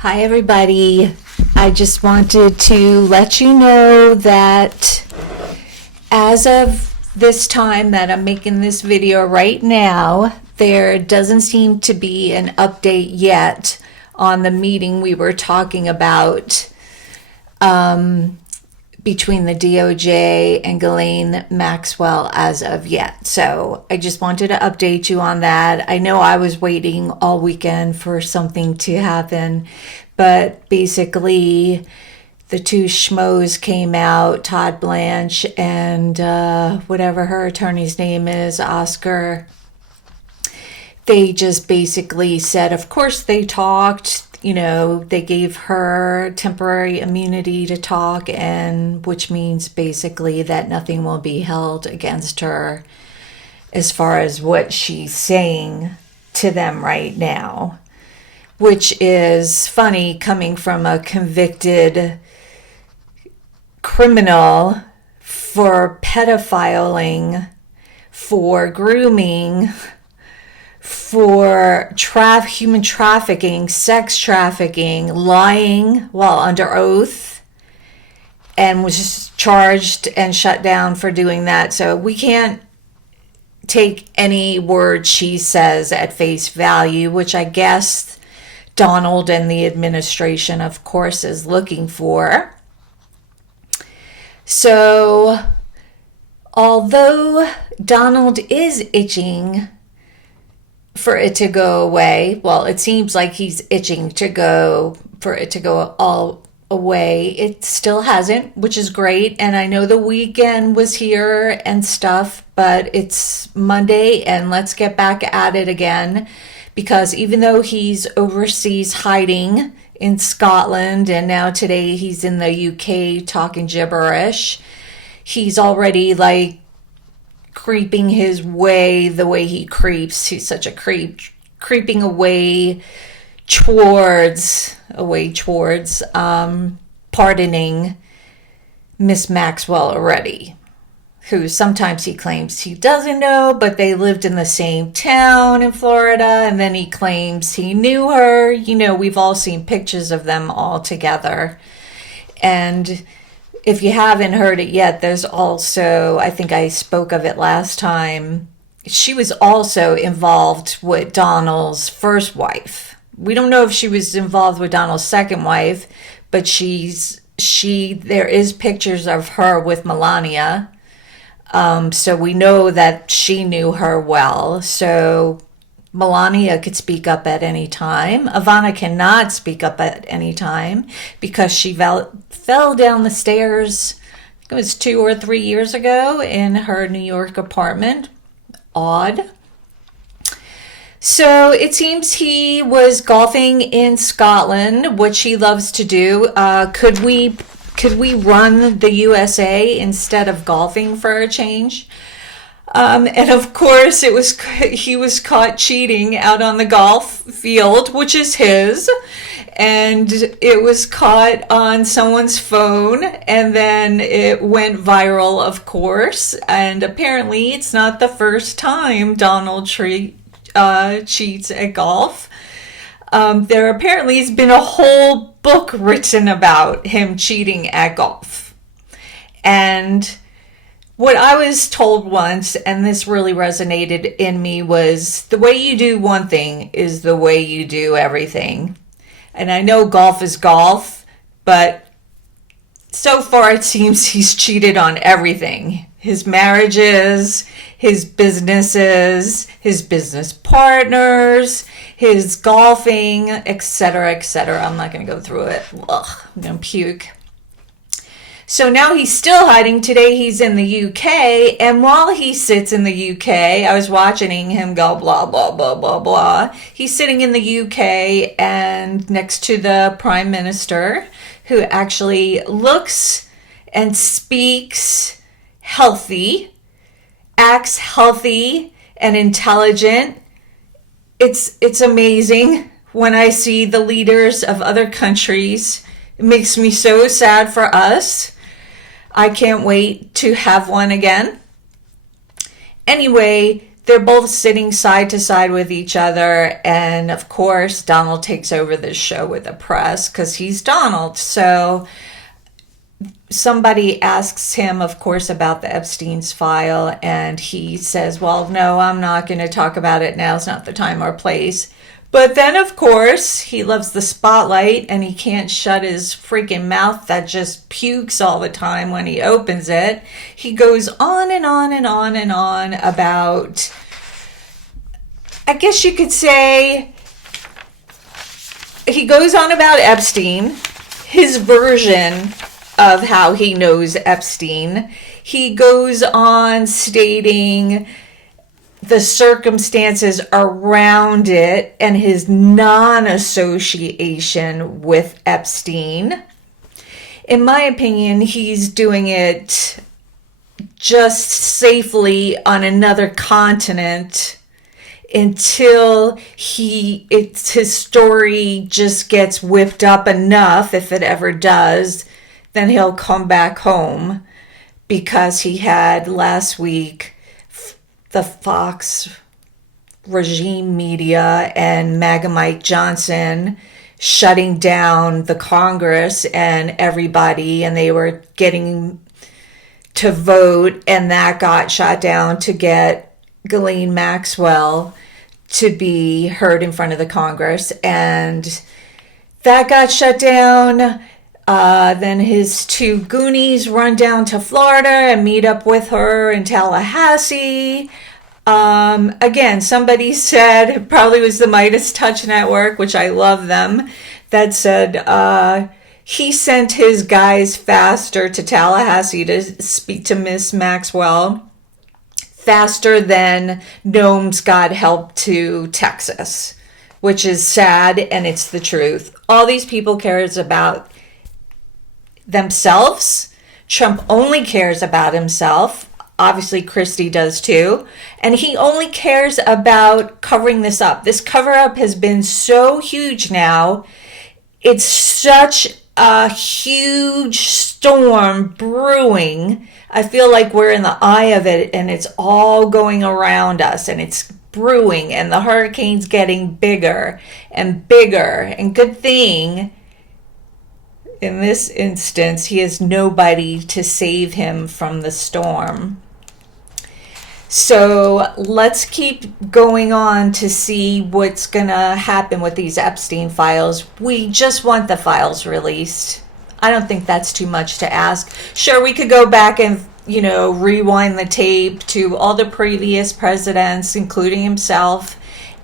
Hi, everybody. I just wanted to let you know that as of this time that I'm making this video right now, there doesn't seem to be an update yet on the meeting we were talking about between the DOJ and Ghislaine Maxwell as of yet. So I just wanted to update you on that. I know I was waiting all weekend for something to happen, but basically the two schmoes came out, Todd Blanche and whatever her attorney's name is, Oscar. They just basically said, of course they talked. You know, they gave her temporary immunity to talk, and which means basically that nothing will be held against her as far as what she's saying to them right now, which is funny coming from a convicted criminal for pedophiling, for grooming, for human trafficking, sex trafficking, lying while under oath, and was just charged and shut down for doing that. So we can't take any word she says at face value, which I guess Donald and the administration, of course, is looking for. So although Donald is itching for it to go away, well, it seems like he's itching for it to go all away. It still hasn't, which is great. And I know the weekend was here and stuff, but it's Monday and let's get back at it again, because even though he's overseas hiding in Scotland and now today he's in the UK talking gibberish, he's already like creeping his way the way he creeps. He's such a creep, creeping away towards pardoning Miss Maxwell already, who sometimes he claims he doesn't know, but they lived in the same town in Florida, and then he claims he knew her. You know, we've all seen pictures of them all together. And if you haven't heard it yet, there's also, I think I spoke of it last time, she was also involved with Donald's first wife. We don't know if she was involved with Donald's second wife, but there is pictures of her with Melania. So we know that she knew her well. So Melania could speak up at any time. Ivana cannot speak up at any time because she fell down the stairs, I think it was 2 or 3 years ago, in her New York apartment. Odd. So it seems he was golfing in Scotland, which he loves to do. Could we run the USA instead of golfing for a change? And of course, he was caught cheating out on the golf field, which is his, and it was caught on someone's phone, and then it went viral, of course. And apparently, it's not the first time Donald cheats at golf. There apparently has been a whole book written about him cheating at golf, and what I was told once, and this really resonated in me, was the way you do one thing is the way you do everything. And I know golf is golf, but so far it seems he's cheated on everything. His marriages, his businesses, his business partners, his golfing, etc., etc. I'm not going to go through it. Ugh, I'm going to puke. So now he's still hiding. Today he's in the UK, and while he sits in the UK, I was watching him go blah, blah, blah, blah, blah. He's sitting in the UK and next to the Prime Minister, who actually looks and speaks healthy, acts healthy and intelligent. It's amazing when I see the leaders of other countries. It makes me so sad for us. I can't wait to have one again. Anyway, they're both sitting side to side with each other. And of course, Donald takes over the show with the press because he's Donald. So somebody asks him, of course, about the Epstein's file. And he says, well, no, I'm not going to talk about it now. It's not the time or place. But then, of course, he loves the spotlight and he can't shut his freaking mouth that just pukes all the time when he opens it. He goes on and on and on and on about, I guess you could say, he goes on about Epstein, his version of how he knows Epstein. He goes on stating the circumstances around it and his non-association with Epstein. In my opinion, he's doing it just safely on another continent until his story just gets whipped up enough, if it ever does, then he'll come back home, because he had last week the Fox regime media and MAGA Mike Johnson shutting down the Congress and everybody, and they were getting to vote, and that got shot down to get Ghislaine Maxwell to be heard in front of the Congress, and that got shut down. Then his two Goonies run down to Florida and meet up with her in Tallahassee. Again, somebody said, it probably was the Midas Touch Network, which I love them, that said he sent his guys faster to Tallahassee to speak to Miss Maxwell, faster than Gnomes got help to Texas, which is sad, and it's the truth. All these people cares about themselves. Trump only cares about himself. Obviously, Christie does too. And he only cares about covering this up. This cover-up has been so huge now. It's such a huge storm brewing. I feel like we're in the eye of it, and it's all going around us, and it's brewing, and the hurricane's getting bigger and bigger. And good thing, in this instance, he has nobody to save him from the storm. So let's keep going on to see what's going to happen with these Epstein files. We just want the files released. I don't think that's too much to ask. Sure, we could go back and, rewind the tape to all the previous presidents, including himself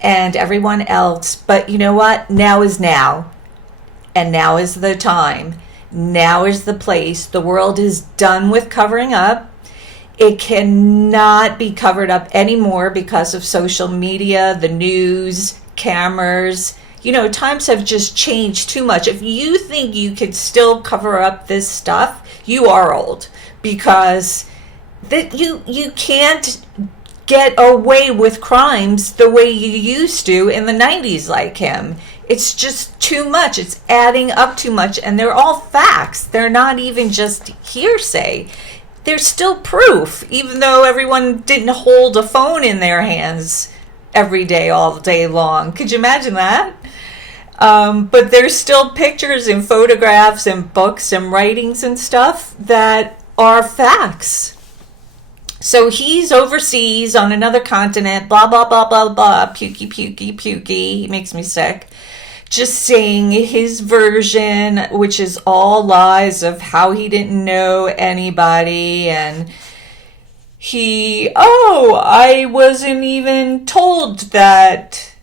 and everyone else. But you know what? Now is now. And now is the time. Now is the place. The world is done with covering up. It cannot be covered up anymore because of social media, the news, cameras. Times have just changed too much. If you think you could still cover up this stuff, you are old, because that you can't get away with crimes the way you used to in the 90s like him. It's just too much. It's adding up too much, and they're all facts. They're not even just hearsay. There's still proof, even though everyone didn't hold a phone in their hands every day, all day long. Could you imagine that? But there's still pictures and photographs and books and writings and stuff that are facts. So he's overseas on another continent, blah, blah, blah, blah, blah, pukey, pukey, pukey. He makes me sick. Just saying his version, which is all lies of how he didn't know anybody. And I wasn't even told that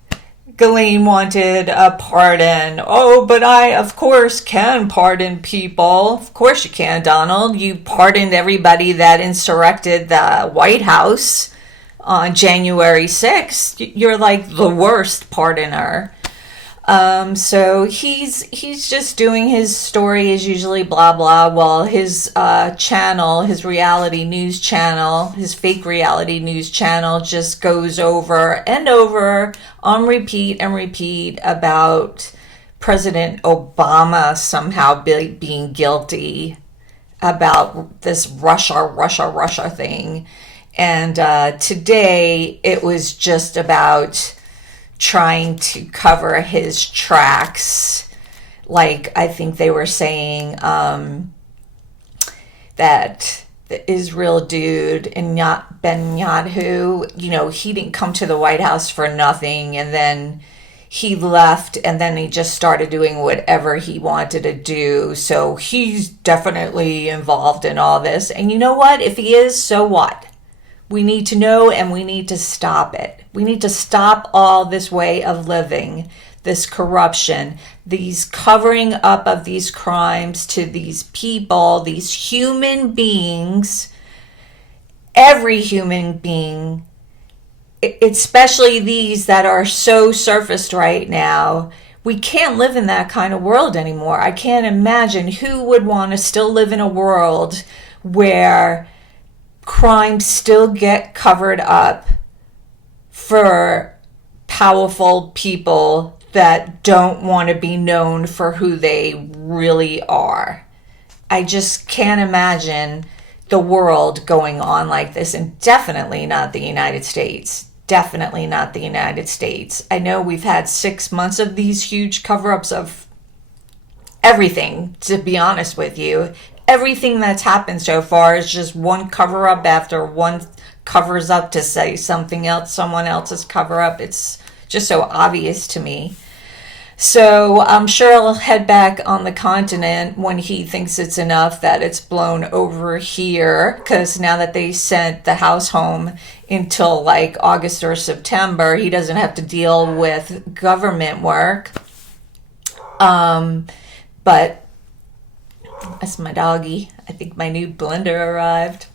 Ghislaine wanted a pardon. Oh, but I, of course, can pardon people. Of course you can, Donald. You pardoned everybody that insurrected the White House on January 6th. You're like the worst pardoner. So he's just doing his story as usually, blah, blah, while his channel, his reality news channel, his fake reality news channel just goes over and over on repeat and repeat about President Obama somehow being guilty about this Russia thing. And today it was just about trying to cover his tracks. Like, I think they were saying that the Israel dude, Netanyahu, he didn't come to the White House for nothing, and then he left, and then he just started doing whatever he wanted to do. So he's definitely involved in all this. And you know what? If he is, so what? We need to know, and we need to stop it. We need to stop all this way of living, this corruption, these covering up of these crimes to these people, these human beings, every human being, especially these that are so surfaced right now. We can't live in that kind of world anymore. I can't imagine who would want to still live in a world where crimes still get covered up for powerful people that don't want to be known for who they really are. I just can't imagine the world going on like this, and definitely not the United States. Definitely not the United States. I know we've had 6 months of these huge cover-ups of everything, to be honest with you. Everything that's happened so far is just one cover-up after one covers up to say something else, someone else's cover-up. It's just so obvious to me. So I'm sure I'll head back on the continent when he thinks it's enough that it's blown over here, because now that they sent the house home until like August or September, he doesn't have to deal with government work. But that's my doggy. I think my new blender arrived.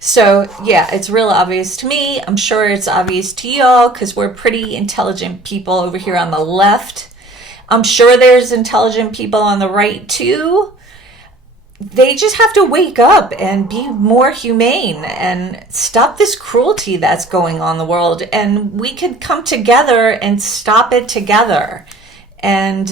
So yeah, it's real obvious to me. I'm sure it's obvious to y'all, because we're pretty intelligent people over here on the left. I'm sure there's intelligent people on the right too. They just have to wake up and be more humane and stop this cruelty that's going on in the world. And we can come together and stop it together. And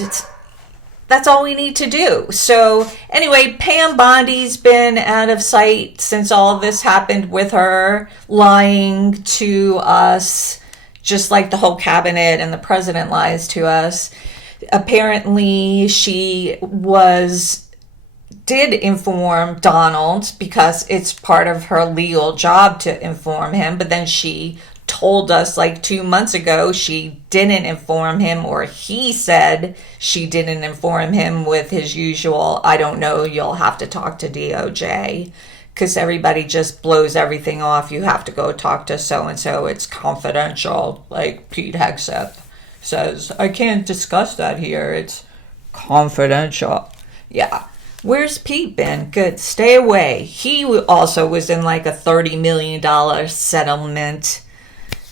that's all we need to do. So anyway, Pam Bondi's been out of sight since all this happened, with her lying to us, just like the whole cabinet and the president lies to us. Apparently she did inform Donald, because it's part of her legal job to inform him, but then she told us like 2 months ago she didn't inform him, or he said she didn't inform him, with his usual, I don't know, you'll have to talk to DOJ, because everybody just blows everything off. You have to go talk to so-and-so, it's confidential. Like Pete Hegseth says, I can't discuss that here, it's confidential. Yeah. Where's Pete been? Good, stay away. He also was in like a $30 million settlement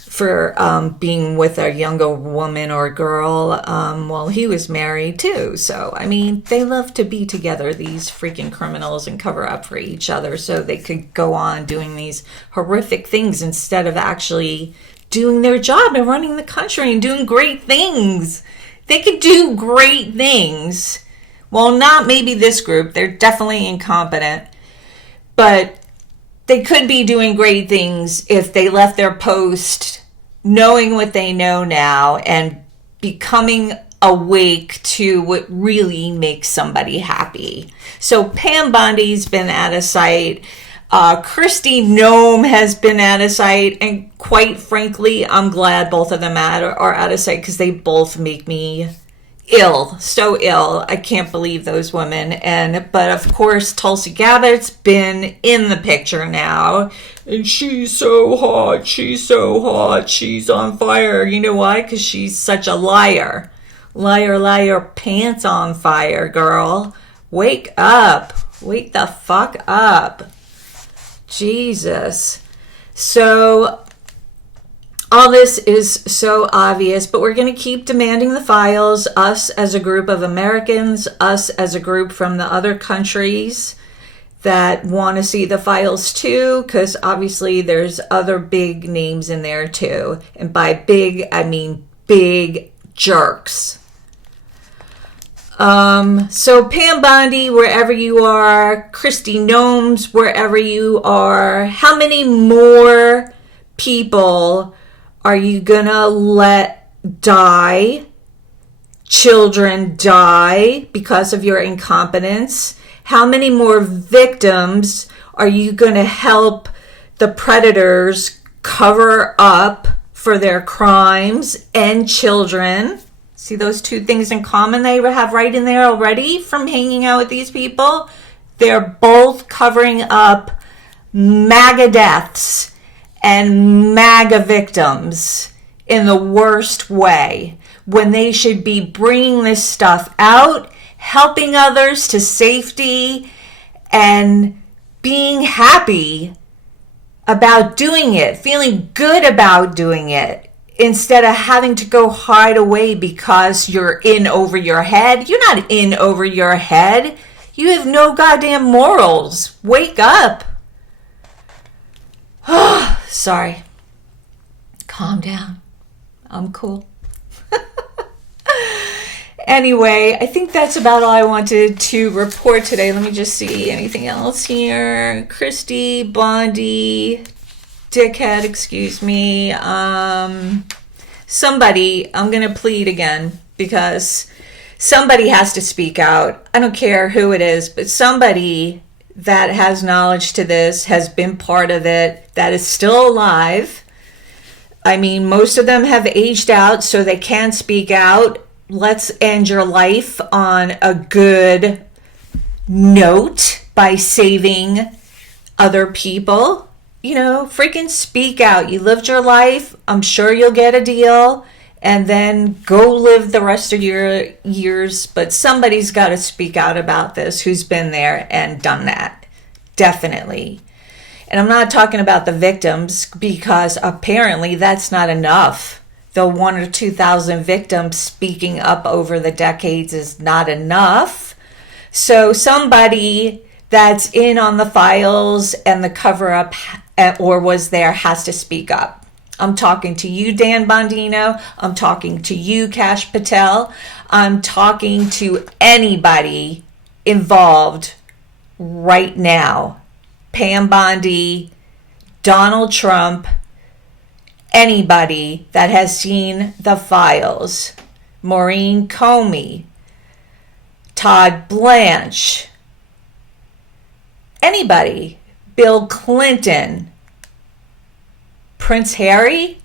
for being with a younger woman or girl. Well, he was married too. So, I mean, they love to be together, these freaking criminals, and cover up for each other so they could go on doing these horrific things instead of actually doing their job and running the country and doing great things. They could do great things. Well, not maybe this group. They're definitely incompetent. But they could be doing great things if they left their post knowing what they know now and becoming awake to what really makes somebody happy. So Pam Bondi's been out of sight. Kristi Noem has been out of sight. And quite frankly, I'm glad both of them are out of sight, because they both make me ill, so ill. I can't believe those women. But of course, Tulsi Gabbard's been in the picture now, and she's so hot, she's on fire. You know why? Because she's such a liar. Liar, pants on fire, girl. Wake up. Wake the fuck up. Jesus. So all this is so obvious, but we're going to keep demanding the files, us as a group of Americans, us as a group from the other countries that want to see the files too, because obviously there's other big names in there too. And by big, I mean big jerks. So Pam Bondi, wherever you are, Christy Gnomes, wherever you are, how many more people are you gonna let die? Children die because of your incompetence? How many more victims are you gonna help the predators cover up for their crimes and children? See those two things in common they have right in there already from hanging out with these people? They're both covering up MAGA deaths and MAGA victims in the worst way, when they should be bringing this stuff out, helping others to safety, and being happy about doing it, feeling good about doing it, instead of having to go hide away because you're in over your head. You're not in over your head. You have no goddamn morals. Wake up. Sorry. Calm down. I'm cool. Anyway, I think that's about all I wanted to report today. Let me just see anything else here. Christy, Bondi, dickhead, excuse me. Somebody, I'm going to plead again, because somebody has to speak out. I don't care who it is, but somebody that has knowledge to this, has been part of it, that is still alive. I mean, most of them have aged out, so they can speak out. Let's end your life on a good note by saving other people. You know, freaking speak out. You lived your life. I'm sure you'll get a deal, and then go live the rest of your years. But somebody's got to speak out about this who's been there and done that. Definitely. And I'm not talking about the victims, because apparently that's not enough. The 1,000 or 2,000 victims speaking up over the decades is not enough. So somebody that's in on the files and the cover-up or was there has to speak up. I'm talking to you, Dan Bondino. I'm talking to you, Kash Patel. I'm talking to anybody involved right now. Pam Bondi, Donald Trump, anybody that has seen the files. Maureen Comey, Todd Blanche, anybody, Bill Clinton, Prince Harry,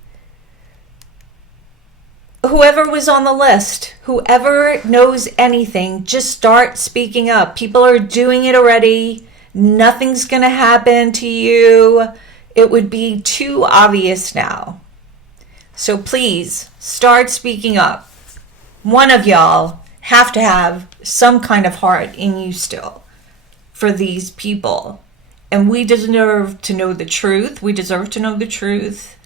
whoever was on the list, whoever knows anything, just start speaking up. People are doing it already. Nothing's going to happen to you. It would be too obvious now. So please start speaking up. One of y'all have to have some kind of heart in you still for these people. And we deserve to know the truth. We deserve to know the truth.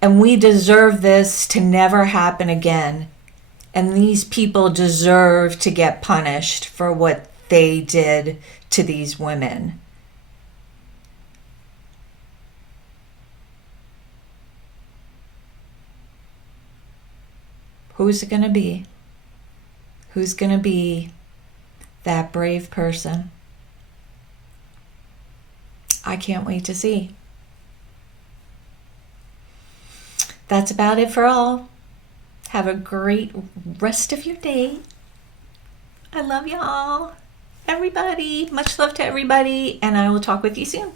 And we deserve this to never happen again. And these people deserve to get punished for what they did to these women. Who's it going to be? Who's going to be that brave person? I can't wait to see. That's about it for all. Have a great rest of your day. I love y'all. Everybody. Much love to everybody. And I will talk with you soon.